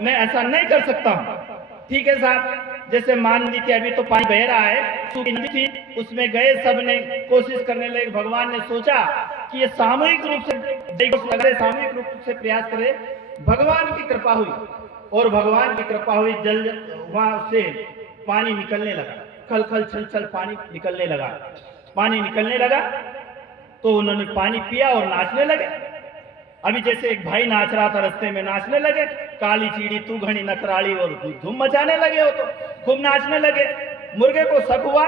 मैं ऐसा नहीं कर सकता हूँ। ठीक है साहब, जैसे मान लीजिए अभी तो पानी बह रहा है, सूखी नदी थी, उसमें गए, सबने कोशिश करने लगे। भगवान ने सोचा कि ये सामूहिक रूप से सामूहिक रूप से प्रयास करे। भगवान की कृपा हुई, और भगवान की कृपा हुई, जल वहां से पानी निकलने लगा, खल खल छल छल पानी निकलने लगा। पानी निकलने लगा तो उन्होंने पानी पिया और नाचने लगे। अभी जैसे एक भाई नाच रहा था, रास्ते में नाचने लगे, काली चीड़ी तू घनी नकराली, और धूम मचाने लगे, हो तो खूब नाचने लगे। मुर्गे को शक हुआ,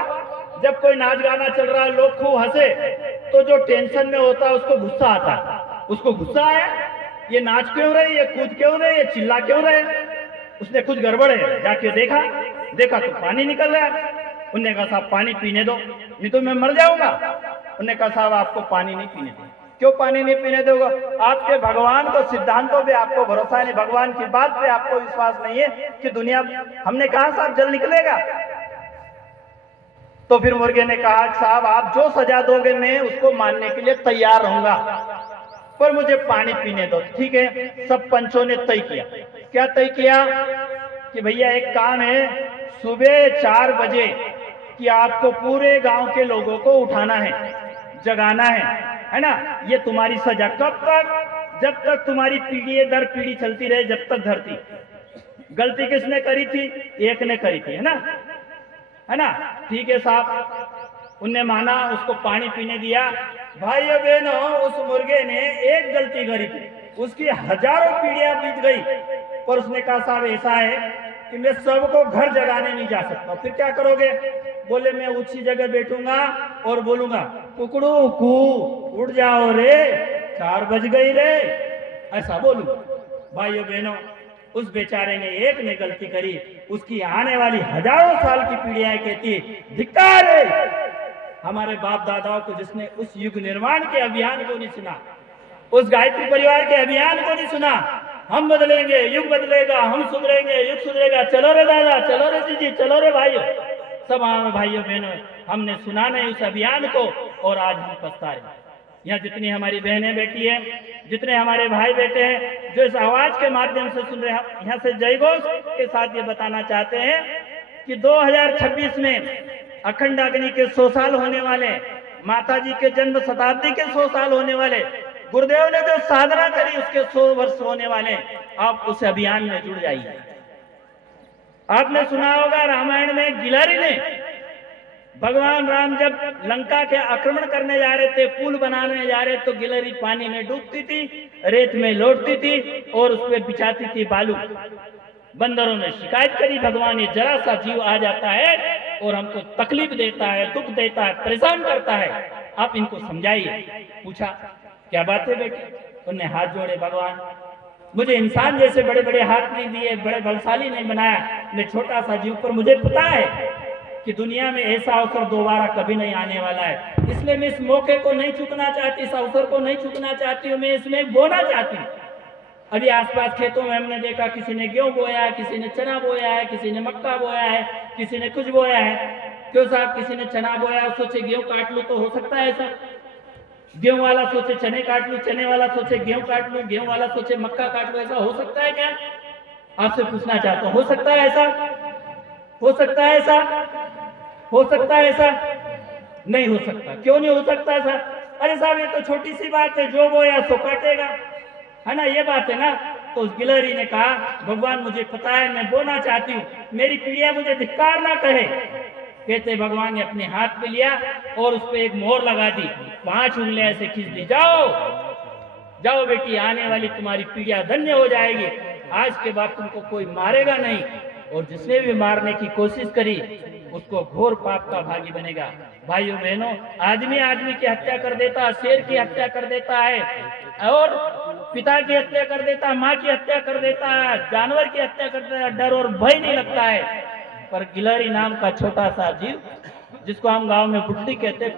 जब कोई नाच गाना चल रहा है, लोग खूब हंसे, तो जो टेंशन में होता है उसको गुस्सा आता है। उसको गुस्सा आया, ये नाच क्यों रहे, ये कूद क्यों रहे, ये चिल्ला क्यों रहे। उसने कुछ गड़बड़ है, जाके देखा तो पानी निकल रहा है। उन्होंने कहा साहब पानी पीने दो, नहीं तो मैं मर जाऊंगा। उन्होंने कहा साहब आपको पानी नहीं पीने दो। क्यों पानी नहीं पीने दोगे? आपके भगवान को सिद्धांतों पे आपको भरोसा नहीं, भगवान की बात पे आपको विश्वास नहीं है कि दुनिया। हमने कहा साहब जल निकलेगा। तो फिर मुर्गे ने कहा साहब आप जो सजा दोगे मैं उसको मानने के लिए तैयार रहूंगा, पर मुझे पानी पीने दो। ठीक है, सब पंचों ने तय किया। क्या तय किया कि भैया एक काम है, सुबह 4 बजे कि आपको पूरे गांव के लोगों को उठाना है, जगाना है ना। ये तुम्हारी सजा। कब तक? जब तक तुम्हारी पीढ़ी दर पीढ़ी चलती रहे, जब तक धरती। गलती किसने करी थी? एक ने करी थी, है ना। ठीक है साहब, उनने माना, उसको पानी पीने दिया। भाइयों बहनों, उस मुर्गे ने एक गलती करी थी, उसकी हजारों पीढ़ियां बीत गई, पर उसने कहा साहब ऐसा है कि मैं सबको घर जगाने नहीं जा सकता। फिर क्या करोगे? बोले मैं ऊंची जगह बैठूंगा और बोलूंगा कुकड़ू कू उड़ जाओ रे, 4 बज गई रे, ऐसा बोलूं। भाइयों बहनों, उस बेचारे ने एक ने गलती करी, उसकी आने वाली हजारों साल की पीढ़ियां कहती धिक्कार है हमारे बाप दादाओं को, जिसने उस युग निर्माण के अभियान को नहीं सुना, उस गायत्री परिवार के अभियान को नहीं सुना। हम बदलेंगे, युग बदलेगा, हम सुधरेंगे, युग सुधरेगा। चलो रे दादा, चलो रे जीजी, चलो रे भाइयों, सब भाइयों बहनों, हमने सुना नहीं उस अभियान को, और आज हम पछता रहे। यहाँ जितनी हमारी बहनें बैठी हैं, जितने हमारे भाई बेटे हैं, जो इस आवाज के माध्यम से सुन रहे हैं, यहाँ से जयघोष के साथ ये बताना चाहते हैं कि 2026 में अखंड अग्नि के 100 साल होने वाले, माता जी के जन्म शताब्दी के 100 साल होने वाले, गुरुदेव ने जो साधना करी उसके 100 वर्ष होने वाले। आप उस अभियान में जुड़ जाइए। आपने सुना होगा रामायण में गिलहरी ने, भगवान राम जब लंका के आक्रमण करने जा रहे थे, पुल बनाने जा रहे, तो गिलहरी पानी में डूबती थी, रेत में लौटती थी और उस पर बिछाती थी बालू। बंदरों ने शिकायत करी, भगवान ये जरा सा जीव आ जाता है और हमको तकलीफ देता है, दुख देता है, परेशान करता है, आप इनको समझाइए। पूछा क्या बात है बेटी? उन्हें हाथ जोड़े, भगवान मुझे इंसान जैसे बड़े बड़े हाथ नहीं दिए, बड़े बलशाली नहीं बनाया, मैं छोटा सा जीव, पर मुझे पता है कि दुनिया में ऐसा अवसर दोबारा कभी नहीं आने वाला है, इसलिए मैं इस मौके को नहीं चूकना चाहती, इस अवसर को नहीं चूकना चाहती हूँ, मैं इसमें बोना चाहती हूँ। अभी आसपास खेतों में हमने देखा, किसी ने गेहूं बोया है, किसी ने चना बोया है, किसी ने मक्का बोया है, किसी ने कुछ बोया है। क्यों साहब? किसी ने चना बोया, सोचे गेहूं काट लूं, तो हो सकता है ऐसा। गेहूं वाला सोचे चने काट लूं, चने वाला सोचे गेहूं काट लूं, गेहूं वाला सोचे मक्का काट लूं, ऐसा हो सकता है क्या? आपसे पूछना चाहता हूं, हो सकता है ऐसा? हो सकता है ऐसा? हो सकता है ऐसा? नहीं हो सकता। क्यों नहीं हो सकता ऐसा? अरे साहब ये तो छोटी सी बात है, जो बोया सो काटेगा, है ना, ये बात है ना। तो उस गिलहरी ने कहा भगवान मुझे पता है, मैं बोलना चाहती हूँ, मेरी पीढ़िया मुझे धिक्कार ना कहे। कहते भगवान ने अपने हाथ पे लिया और उस पे एक मोहर लगा दी, 5 उंगलियां ऐसे खींच दी, जाओ जाओ बेटी, आने वाली तुम्हारी पीढ़िया धन्य हो जाएगी, आज के बाद तुमको कोई मारेगा नहीं, और जिसने भी मारने की कोशिश करी उसको घोर पाप का भागी बनेगा। भाइयों बहनों, आदमी आदमी की हत्या कर देता, शेर की हत्या कर देता है, और पिता की हत्या कर देता है, माँ की हत्या कर देता है, जानवर की हत्या कर देता है, डर और भय नहीं लगता है। पर गिलहरी नाम का छोटा सा जीव, जिसको हम गांव में पुट्टी कहते हैं,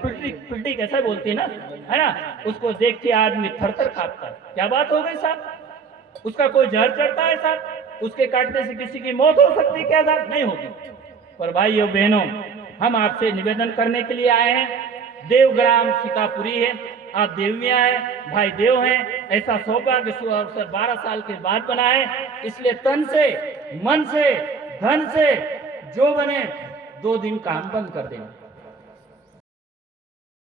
पिल्टी कैसे बोलती है ना, उसको देख के आदमी थरथर कांपता है। क्या बात हो गई साहब? उसका कोई जहर चढ़ता है साहब? उसके काटने से किसी की मौत हो सकती है क्या साहब? नहीं होगी। पर भाइयों बहनों, हम आपसे निवेदन करने के लिए आए हैं। देवग्राम सीतापुरी है, आप देवमिया है, भाई देव हैं, ऐसा सौभाग्य अवसर 12 साल के बाद बना है। इसलिए तन से, मन से, धन से जो बने 2 दिन काम बंद कर देना।